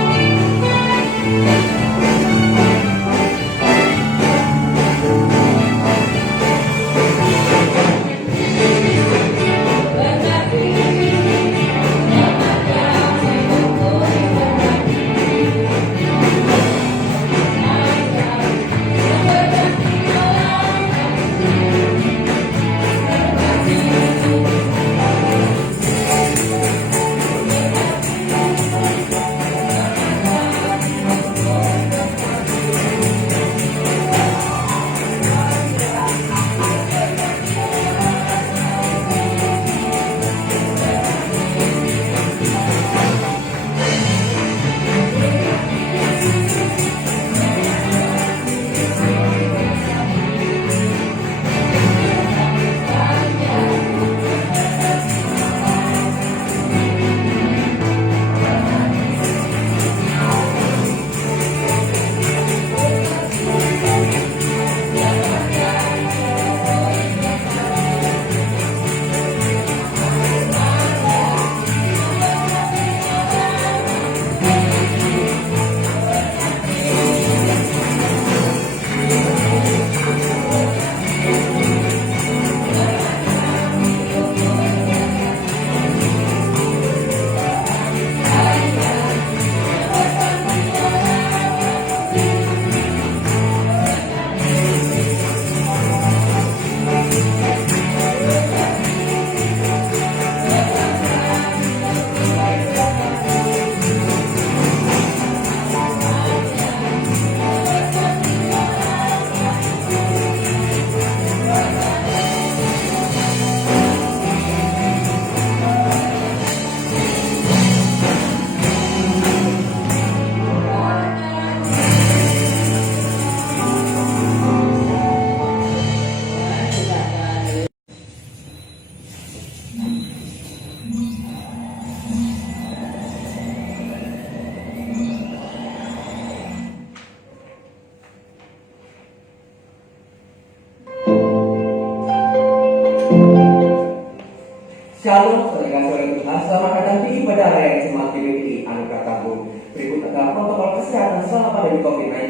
Shalom, saudara-saudara Tuhan, selamat datang di ibadah raya Jemaat GBI Anugerah Tangguh. Berikut adalah protokol kesehatan selama pandemi COVID-19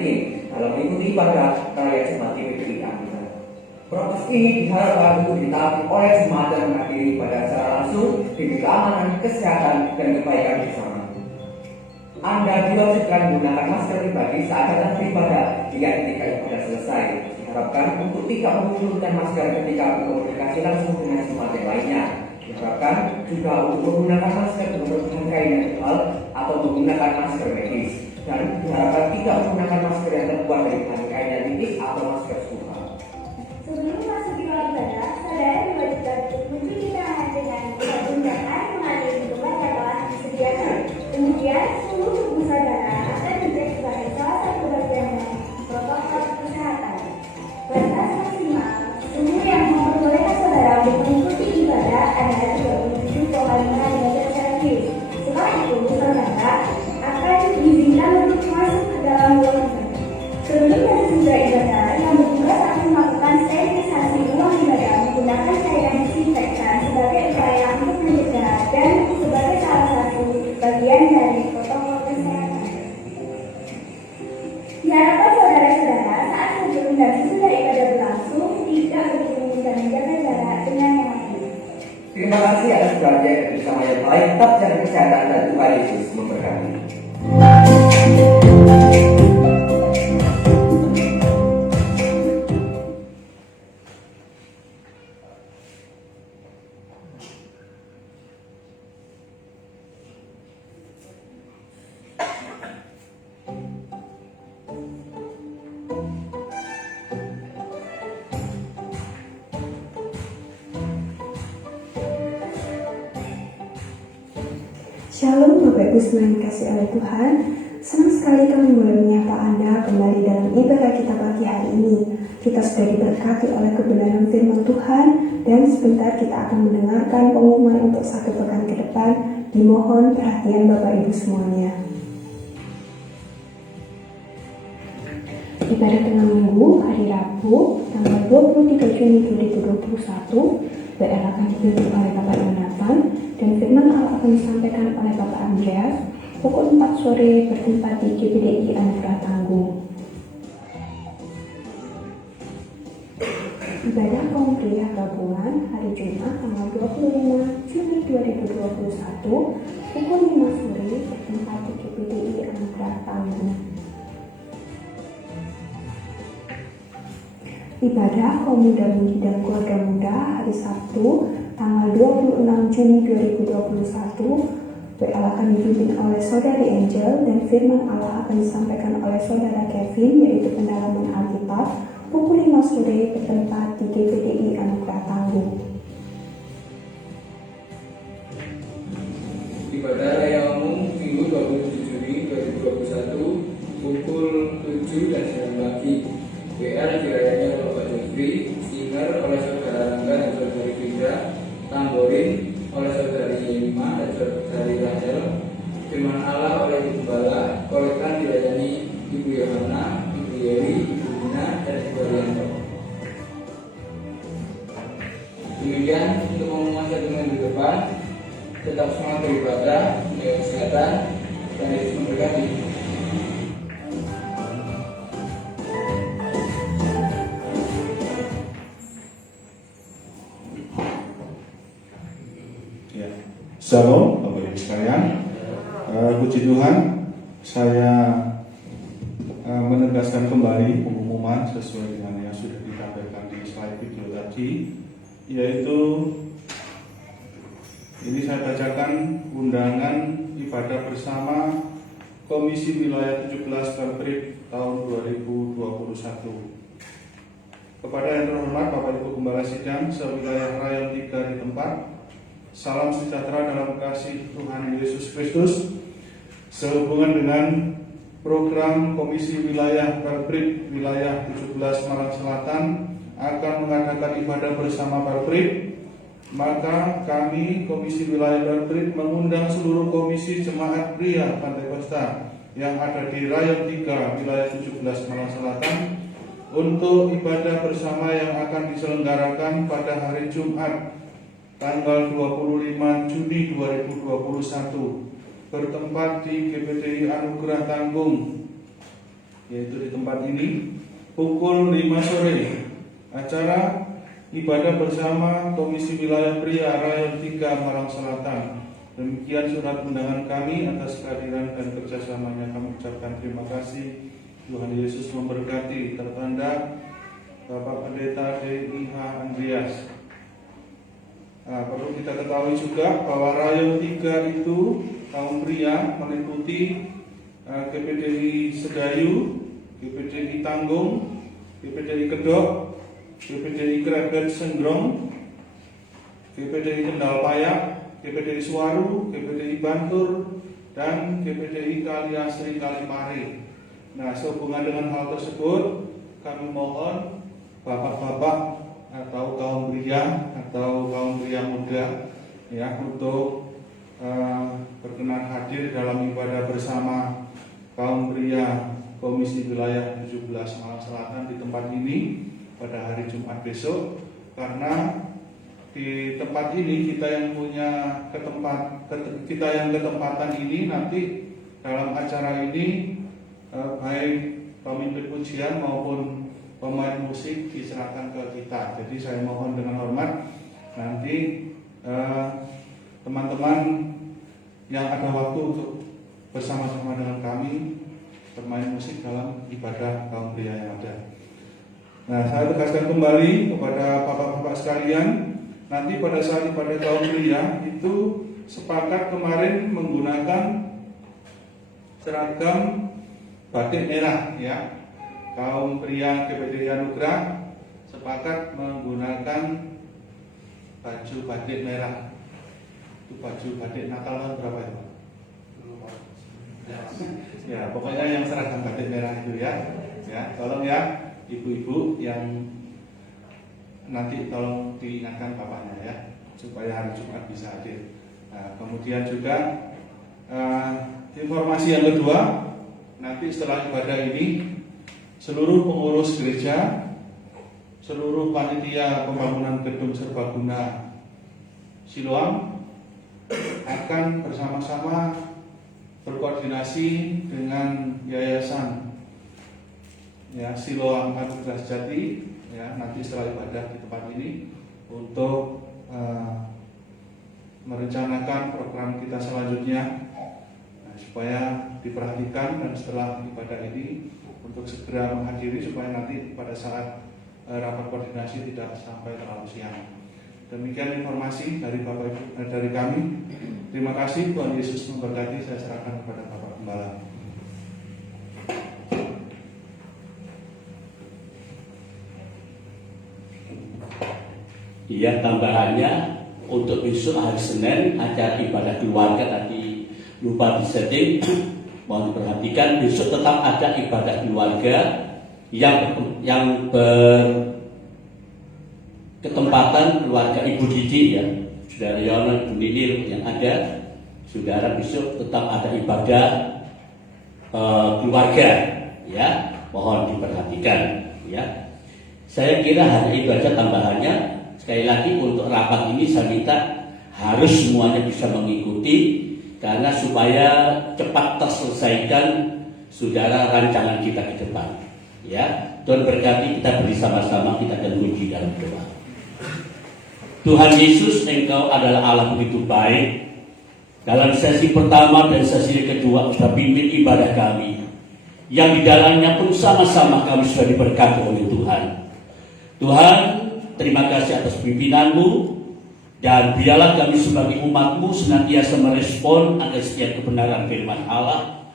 dalam mengikuti ibadah raya Jemaat GBI Anugerah. Prokes ini diharapkan untuk ditaati oleh jemaat dan menghadiri pada secara langsung demi keamanan, kesehatan, dan kebaikan bersama. Anda diwajibkan menggunakan masker pribadi saat datang beribadah hingga ketika ibadah selesai. Diharapkan untuk tidak menurunkan masker ketika berkomunikasi langsung dengan jemaat yang lainnya. Diharapkan juga untuk menggunakan masker berbahan kain natural atau menggunakan masker medis. Dan diharapkan tidak menggunakan masker yang terbuat dari bahan kain yang tipis atau masker scuba. Sebelum masuk di ruang ibadah, saudara diwajibkan untuk mencuci tangan dengan sabun dan air mengalir di tempat yang telah disediakan. Kemudian, seluruh tubuh saudara akan dicek sebagai salah satu bagian dari protokol kesehatan. Batas maksimal suhu yang memperbolehkan saudara untuk mengikuti ibadah adalah 37,5 derajat Celcius. Setelah itu, saudara akan diizinkan untuk masuk ke dalam ruang ibadah. Sebelum dan sesudah ibadah, yang bertugas akan melakukan sterilisasi ruang ibadah menggunakan cairan disinfektan sebagai upaya untuk mencegah dan sebagai salah satu bagian dari protokol kesehatan. Diharapkan saudara-saudara saat sebelum dan sesudah ibadah berlangsung tidak berkerumun dan menjaga jarak dengan yang lain. Terima kasih atas perhatian dan bersama yang baik. Tetap jaga kesehatan dan Tuhan Yesus memberkati. Shalom Bapak Ibu semua dikasih oleh Tuhan. Senang sekali kami boleh menyapa Anda kembali dalam ibadah kita pagi hari ini. Kita sudah diberkati oleh kebenaran firman Tuhan dan sebentar kita akan mendengarkan pengumuman untuk satu pekan ke depan. Dimohon perhatian Bapak Ibu semuanya. Ibadah tengah minggu hari Rabu tanggal 23 Juni 2021 akan dipimpin oleh Bapak Yonatan dan firman Allah akan disampaikan oleh Bapak Andreas pukul 4 sore bertempat di GBDI Anugerah Tangguh. Ibadah kaum pria gabungan hari Jumat tanggal 25 Juni 2021 pukul 5 sore bertempat di GBDI Anugerah Tangguh. Ibadah kaum muda-mudi dan keluarga muda hari Sabtu tanggal 26 Juni 2021 akan dipimpin oleh Saudari Angel dan firman Allah akan disampaikan oleh Saudara Kevin yaitu pendalaman Alkitab pukul 5 sore bertempat di GBDI Anugerah Tangguh. Ibadah raya umum Minggu 27 Juni 2021 pukul 7 dan 9 pagi. WR dirayani oleh Bapak Jeffrey, singer oleh Saudara Rangga dan Saudari Fidra, tamborin oleh Saudari Yema dan Saudari Rachel, firman Allah oleh Ibu Gembala, kolekan dilayani Ibu Yohana, Ibu Yeri, Ibu Dina, dan Ibu Arianto. Demikian untuk pengumuman satu minggu depan, tetap semangat beribadah, menjaga kesehatan, dan Yesus memberkati. Shalom Bapak Ibu sekalian. Puji Tuhan, saya menegaskan kembali pengumuman sesuai dengan yang sudah ditampilkan di slide video tadi, yaitu ini saya bacakan undangan ibadah bersama Komisi Wilayah 17 Perprid tahun 2021. Kepada yang terhormat Bapak Ibu Gembala Sidang sewilayah Rayon 3 di tempat, salam sejahtera dalam kasih Tuhan Yesus Kristus. Sehubungan dengan program Komisi Wilayah Perprid Wilayah 17 Malang Selatan akan mengadakan ibadah bersama Perprid, maka kami Komisi Wilayah Perprid mengundang seluruh komisi jemaat pria Pantai Kosta yang ada di Rayon 3 Wilayah 17 Malang Selatan untuk ibadah bersama yang akan diselenggarakan pada hari Jumat tanggal 25 Juni 2021 bertempat di GPDI Anugerah Tanggung, yaitu di tempat ini pukul 5 sore. Acara ibadah bersama Komisi Wilayah Pria Rayon 3 Malang Selatan. Demikian surat undangan kami. Atas kehadiran dan kerjasamanya kami ucapkan terima kasih. Tuhan Yesus memberkati. Tertanda Bapak Pendeta D.I.H. Andreas. Perlu kita ketahui juga bahwa Rayon 3 itu kaum pria meliputi GPDI Sedayu, GPDI Tanggung, GPDI Kedok, GPDI Krebet Senggrong, GPDI Kendal Payak, GPDI Suwaru, GPDI Bantur, dan GPDI Kaliasri Kalimari. Nah, sehubungan dengan hal tersebut, kami mohon bapak-bapak atau kaum pria muda ya untuk berkenan hadir dalam ibadah bersama kaum pria Komisi Wilayah 17 Malang Selatan di tempat ini pada hari Jumat besok, karena di tempat ini kita yang ketempatan ini nanti dalam acara ini baik pemimpin pujian maupun pemain musik diserahkan ke kita. Jadi saya mohon dengan hormat nanti teman-teman yang ada waktu untuk bersama-sama dengan kami bermain musik dalam ibadah kaum pria yang ada. Nah, saya tegaskan kembali kepada bapak-bapak sekalian, nanti pada saat ibadah kaum pria itu sepakat kemarin menggunakan seragam batik merah ya. Kaum pria GPDI Anugerah sepakat menggunakan baju batik merah. Itu baju batik Natal kan berapa ya, Pak? Ya, pokoknya yang seragam batik merah itu ya. Ya, tolong ya ibu-ibu yang nanti tolong diingatkan bapaknya ya, supaya hari Jumat bisa hadir. Nah, kemudian juga informasi yang kedua, nanti setelah ibadah ini seluruh pengurus gereja, seluruh panitia pembangunan gedung serbaguna Siloam akan bersama-sama berkoordinasi dengan yayasan ya Siloam Anugerah Sejati ya, nanti setelah ibadah di tempat ini untuk merencanakan program kita selanjutnya, supaya diperhatikan dan setelah ibadah ini untuk segera menghadiri supaya nanti pada saat rapat koordinasi tidak sampai terlalu siang. Demikian informasi dari Bapak Ibu, dari kami. Terima kasih, Tuhan Yesus memberkati. Saya serahkan kepada Bapak Gembala. Iya, tambahannya untuk besok hari Senin acara ibadah keluarga tadi lupa disetting. Mohon diperhatikan, besok tetap ada ibadah keluarga yang berketempatan keluarga Ibu Didi ya, Saudara Yono, Ibu Ninir yang ada. Saudara besok tetap ada ibadah keluarga ya, mohon diperhatikan ya. Saya kira hanya ibadah tambahannya. Sekali lagi untuk rapat ini saya minta harus semuanya bisa mengikuti, karena supaya cepat terselesaikan saudara rancangan kita ke depan ya. Tuhan berkati, kita bersama-sama kita akan menuju dalam doa. Tuhan Yesus, Engkau adalah Allah begitu baik. Dalam sesi pertama dan sesi kedua sudah pimpin ibadah kami, yang di dalamnya pun sama-sama kami sudah diberkati oleh Tuhan. Tuhan, terima kasih atas pimpinan-Mu, dan biarlah kami sebagai umat-Mu senantiasa merespon akan setiap kebenaran firman Allah,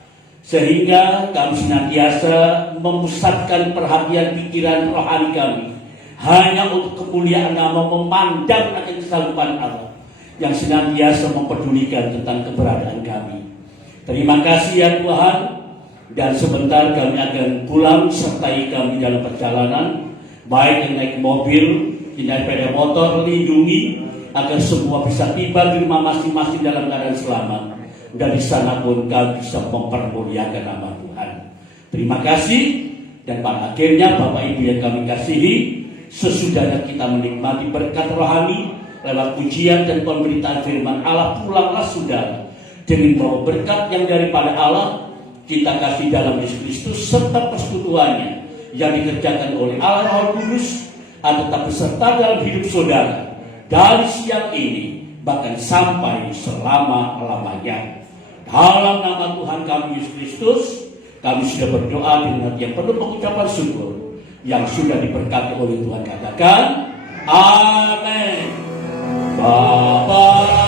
sehingga kami senantiasa memusatkan perhatian pikiran rohani kami hanya untuk kemuliaan nama, memandang akan kesanggupan Allah yang senantiasa mempedulikan tentang keberadaan kami. Terima kasih ya Tuhan, dan sebentar kami akan pulang, sertai kami dalam perjalanan, baik yang naik mobil, naik sepeda motor, lindungi agar semua bisa tiba di rumah masing-masing dalam keadaan selamat, dan di sana pun kami bisa mempermuliakan nama Tuhan. Terima kasih, dan pada akhirnya Bapak Ibu yang kami kasihi, sesudahnya kita menikmati berkat rohani, lewat pujian dan pemberitaan firman Allah, pulanglah saudara dengan bawa berkat yang daripada Allah, kita kasih dalam Yesus Kristus serta persekutuannya yang dikerjakan oleh Allah Roh Kudus akan tetap beserta dalam hidup saudara dari siang ini bahkan sampai selama-lamanya. Dalam nama Tuhan kami Yesus Kristus, kami sudah berdoa dengan hati yang penuh pengucapan syukur yang sudah diberkati oleh Tuhan. Katakan amin. Bapa